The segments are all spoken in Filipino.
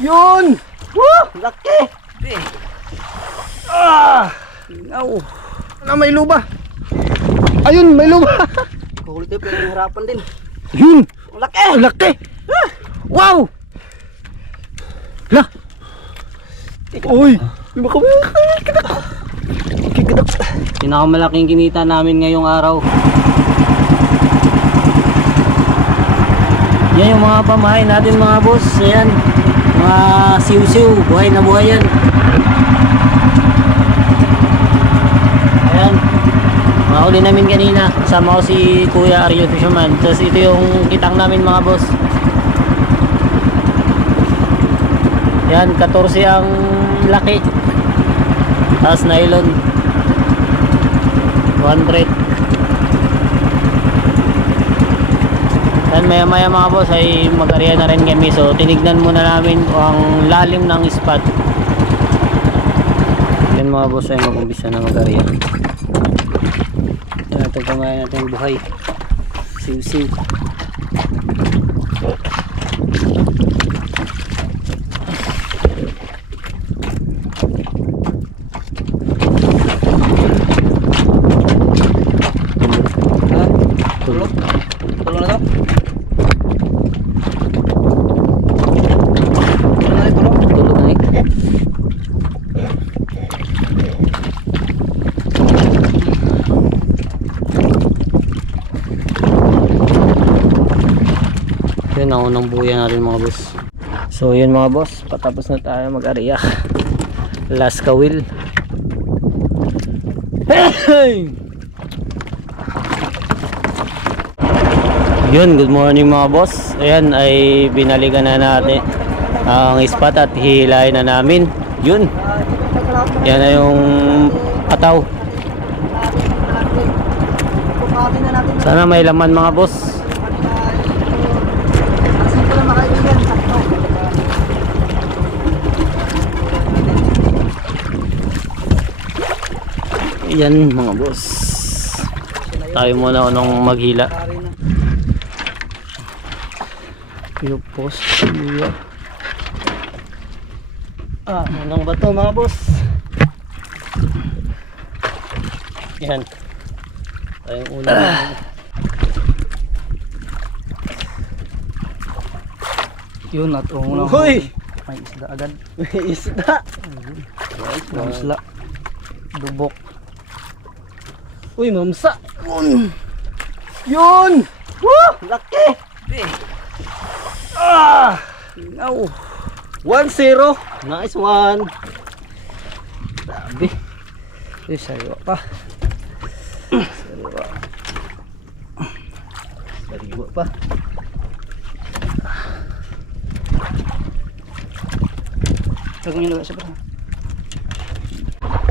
Yun! Woo! Laki! Ah! Au. Na may luba. Ayun, may luba. Kulit tayo pinahirapan din. Yun! Laki! Laki! Ah! Wow! La! Uy! May makaw... Kikidak. Pinakamalaking kinita namin ngayong araw. Yan yung mga pamahay natin mga boss. Ayan. Mga siw-siw. Buhay na buhay yan. Ayan. Mga uli namin kanina. Kasama ko si Kuya Aryo Fisherman. Tapos ito yung kitang namin mga boss. Yan, 14 ang laki. Tapos nylon. 100 Then maya maya mga boss ay mag-area na rin kami. So tinignan muna namin ang lalim ng spot. Then mga boss ay mag-umpisa na mag-area. Ito pamayan natin buhay. Siw-siw Tulog Tulong na to? Tulong na tulong. Tulog na eh Unang buya natin mga boss So yun mga boss Patapos na tayo mag-ariya Last kawil Yun, good morning mga boss. Ayan, ay binalikan na natin ang spot at hihilahin na namin. Yun. Yan na yung pataw. Sana may laman mga boss. Yan mga boss. Tayo muna unang maghila. Yung post niya. Ah, anong ba to mga boss? Yan. Tayong una. Yun at unang Hoy! may isda agad. May isda. May isla. Dubok. Uy, mamsa. Yun! Woo! Laki! Ah! Au. 1-0. Nice one. Sabi. Eh, sariwa pa. Sariwa. Sariwa pa. Tagang yung lugar siya pa.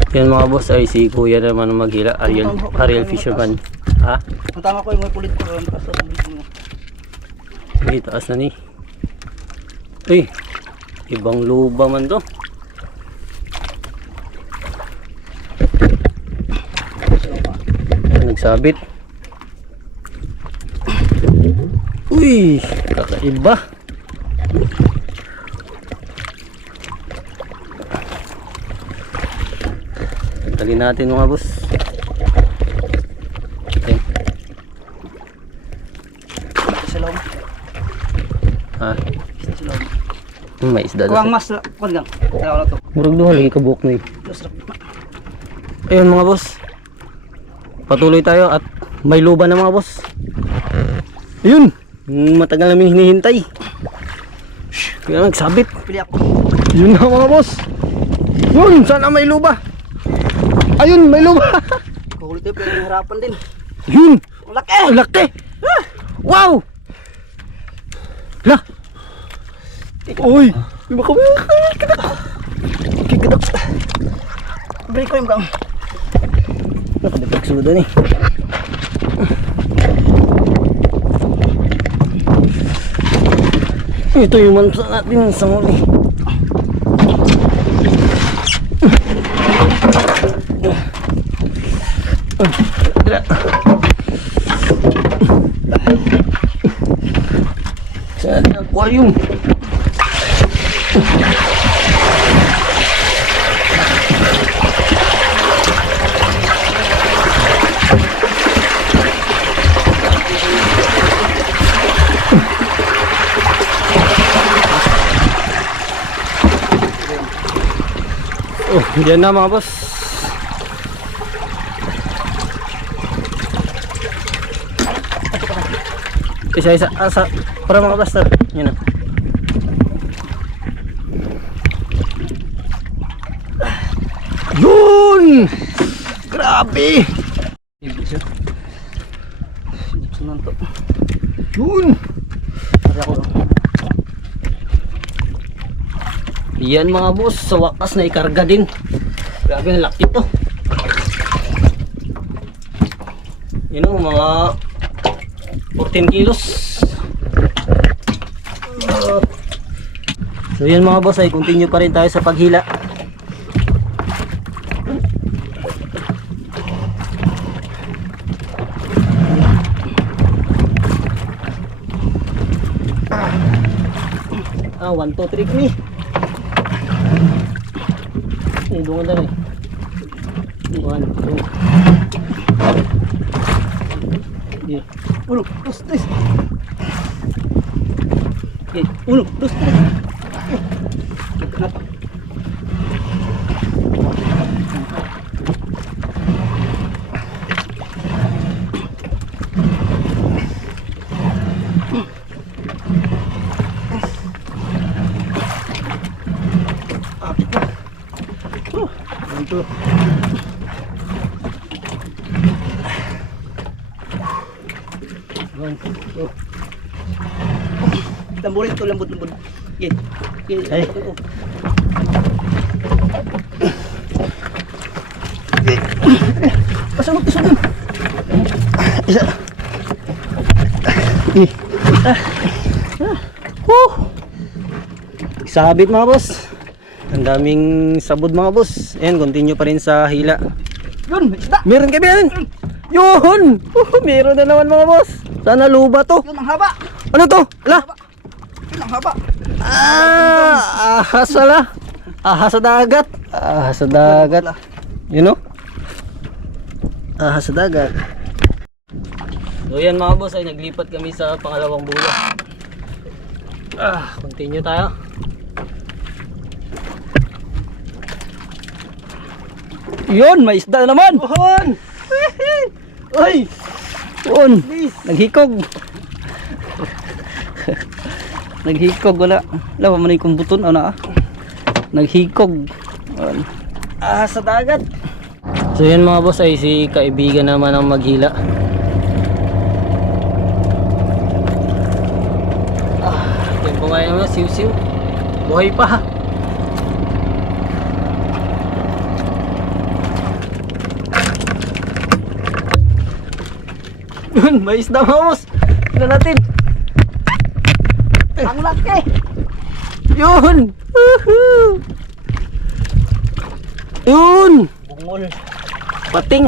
Yan mga boss ay si Kuya naman maghila. Ariel, Ariel Fisherman. Ha? Ang tama ko yung may pulit ko. Ang taas sa pulit mo. Ay, taas na ni. Uy, ibang luba man to. Nagsabit. Uy, kakaiba. Tali natin mga boss. Okay. Sa loob. Ha, Sa loob. Hmm, may isda Kuwang mas. Kuwang gang. Na to. Murag duha lagi kabuk na eh. Plus rap. Ayun mga boss. Patuloy tayo at may luba na mga boss. Ayun. Matagal namin hinihintay. Kaya nagsabit. Pili ako. Yun na mga boss. Yun! Sana may luba. Ayun, may luba. Kulit tayo pinahirapan din. Yun! Ang laki! Ang laki! Ah! Wow! La! Uy! May makaw... Kikidak! Kikidak! Balik ko yung gang. Nakadipag sudan eh. Ito yung mansa natin sa muli. Sa aquarium. Oh, yan na mga boss. Isa isa asa para mga basta. Yan na. Yun! Grabe! Ibig siya. Sunan to. Yun! Yan mga boss, sa wakas na ikarga din. Grabe laki to. Yun o, mga 14 kilos. So yan mga boss ay continue pa rin tayo sa paghila. Ah, 1, 2, 3 kini. Eh, dungan na rin. 1, 2. Yeah. Uno, dos, tres. Okay, uno, dos, tres. Ito. One, Lamburin to, lambot, lambot. Yan. Yan. Ay. Pasunod, pasunod. Isa. Woo! Sabit mga boss. Ang daming sabod mga boss. Ayan, continue pa rin sa hila. Yun, isda. Meron kami yan! Yun! Uh, meron na naman mga boss. Sana luba to. Yun, ang haba. Ano to? Ala! Ang haba. Ah! Ahas ala! Ahas sa dagat! Ahas sa dagat. You know? Ahas sa dagat. So yan mga boss ay naglipat kami sa pangalawang buya. Ah, continue tayo. Yun, may isda na naman. Uhon! Ay! Uhon! Naghikog! Naghikog wala. Wala man yung buton ano ah. Naghikog. Ah, sa dagat. So yan mga boss ay si kaibigan naman ang maghila. Ah, yan buhay naman siw-siw. Buhay pa. Yun, may isda mga boss. Tignan natin. Ang laki. Yun! Yun! Bungol. Pating!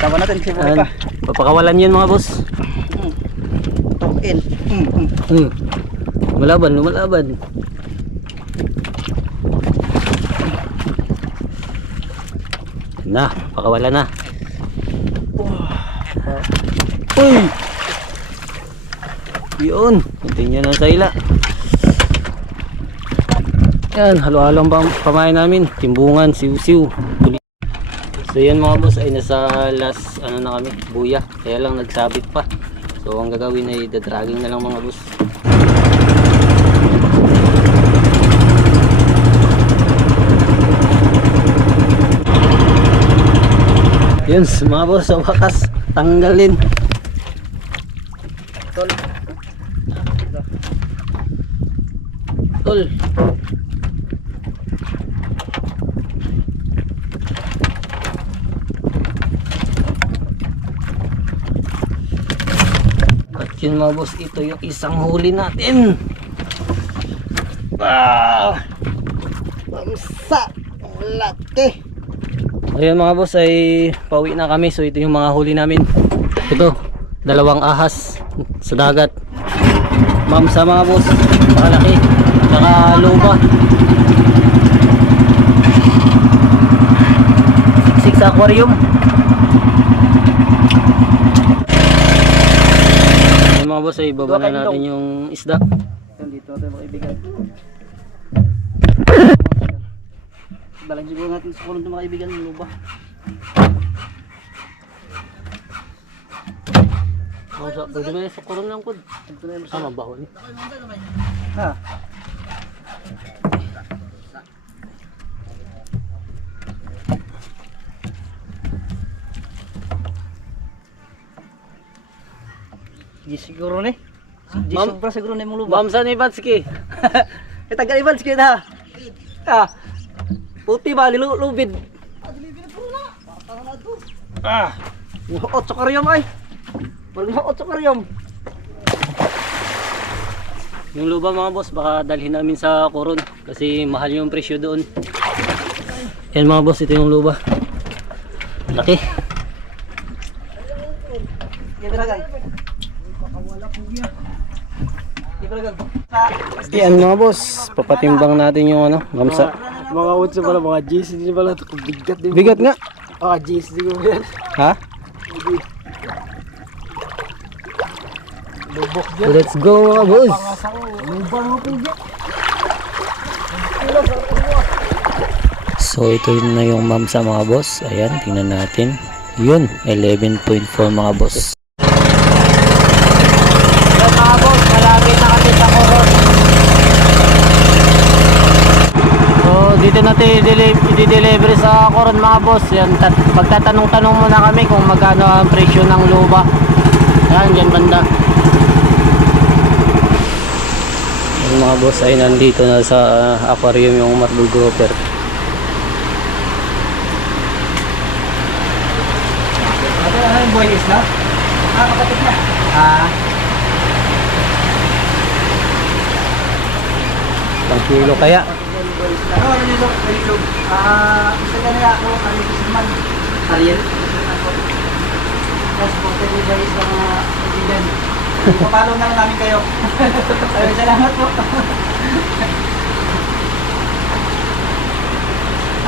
Tama natin si Buripa. papakawalan yun mga boss. Token. Mm, mm. Hmm. Lumalaban, lumalaban. Na, pakawala na. Uy! Yun, continue na sa ila. Yan, halo-halo ang pam- pamain namin. Timbungan, siw-siw. So yan mga boss ay nasa last ano na kami, buya. Kaya lang nagsabit pa. So ang gagawin ay dadragging na lang mga boss. Yun, mga boss, sa wakas, tanggalin. Tol. At yun mga boss, ito yung isang huli natin. Mamsa. Ang laki. Ayun mga boss ay pauwi na kami so ito yung mga huli namin. Ito, dalawang ahas sa dagat. Ma'am sa mga boss, makalaki. Saka luba. Siksik sa aquarium. Yung mga boss ay baba na natin yung isda. Dito natin mga kaibigan. Dalang siguro natin sa kulong mga kaibigan ng luba. Sa, pwede ba yung sukuron lang kod? Ah, mabaho ni. Ha? Di siguro ni. Di Ma'am- sobra siguro ni mong luba. Ma'am San Ivanski. Eh taga Evans kid ha. Ah. Puti ba lilu lubid. Ah. Otso karyom ay. Mo otso karyom. Yung luba mga boss, baka dalhin namin sa koron kasi mahal yung presyo doon. Yan mga boss, ito yung luba. Laki. Yan mga boss, papatimbang natin yung ano, gamsa. Mga utso pala, mga G's, hindi pala ito bigat din. Bigat nga. Ah, G's, ko yan. Ha? Let's go mga boss. So ito yun na yung ma'am sa mga boss. Ayan, tingnan natin. Yun, 11.4 mga boss. Mga boss, malapit na kami sa koron. So dito natin i-deliver sa koron mga boss. Yan, tat pagtatanong-tanong muna kami kung magkano ang presyo ng luba. Yan, dyan banda. Yung mga boss ay nandito na sa aquarium yung marble grouper. Ano yung boy is na? Ah, kapatid na. Ah, Pang kilo kaya. ano ano Ah, isa nila ako, Ariel Kisman. Ariel? Tapos po, pwede ba is ng mga kaibigan? Papalo na lang namin kayo. Ay, salamat po.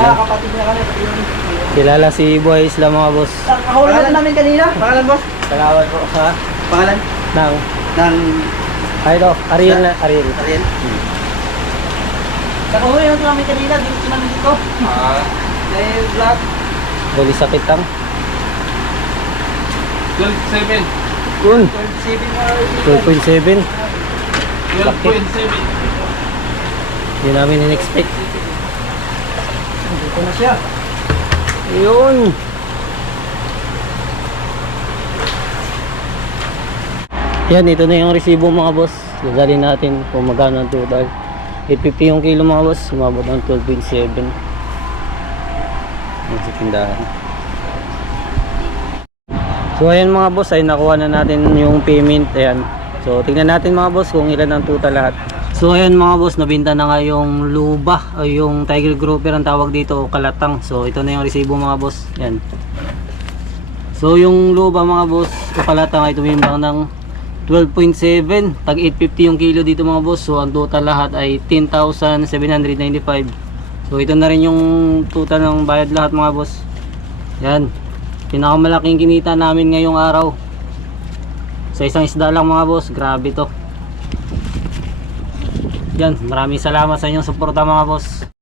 ah, kapatid na kami. Kilala si Boy Isla mga boss. Ah, Kahuli na namin kanina. Pangalan boss? Salamat po sa Pangalan? nang Ng ay ito, Ariel na Ariel. Ariel. Nakahuli na namin kanina. Dito namin dito. Ah. Dahil vlog. Dali sa kitang. 12.7. Yun, 12.7 mga kaibigan. 12.7. 12.7. Hindi namin in-expect. Dito na siya. Yun. Yan, ito na yung resibo mga boss. Dadalhin natin kung magkano ang total. 850 yung kilo mga boss. Sumabot ng 12.7. Yan sa tindahan. So ayan mga boss, ay nakuha na natin yung payment. Ayan. So tingnan natin mga boss kung ilan ang total lahat. So ayan mga boss, nabinta na nga yung luba o yung tiger grouper ang tawag dito kalatang. So ito na yung resibo mga boss. Yan. So yung luba mga boss o kalatang ay tumimbang ng 12.7 tag 850 yung kilo dito mga boss. So ang total lahat ay 10,795. So ito na rin yung total ng bayad lahat mga boss. Yan. Pinakamalaking kinita namin ngayong araw. Sa isang isda lang mga boss. Grabe to. Yan, maraming salamat sa inyong suporta mga boss.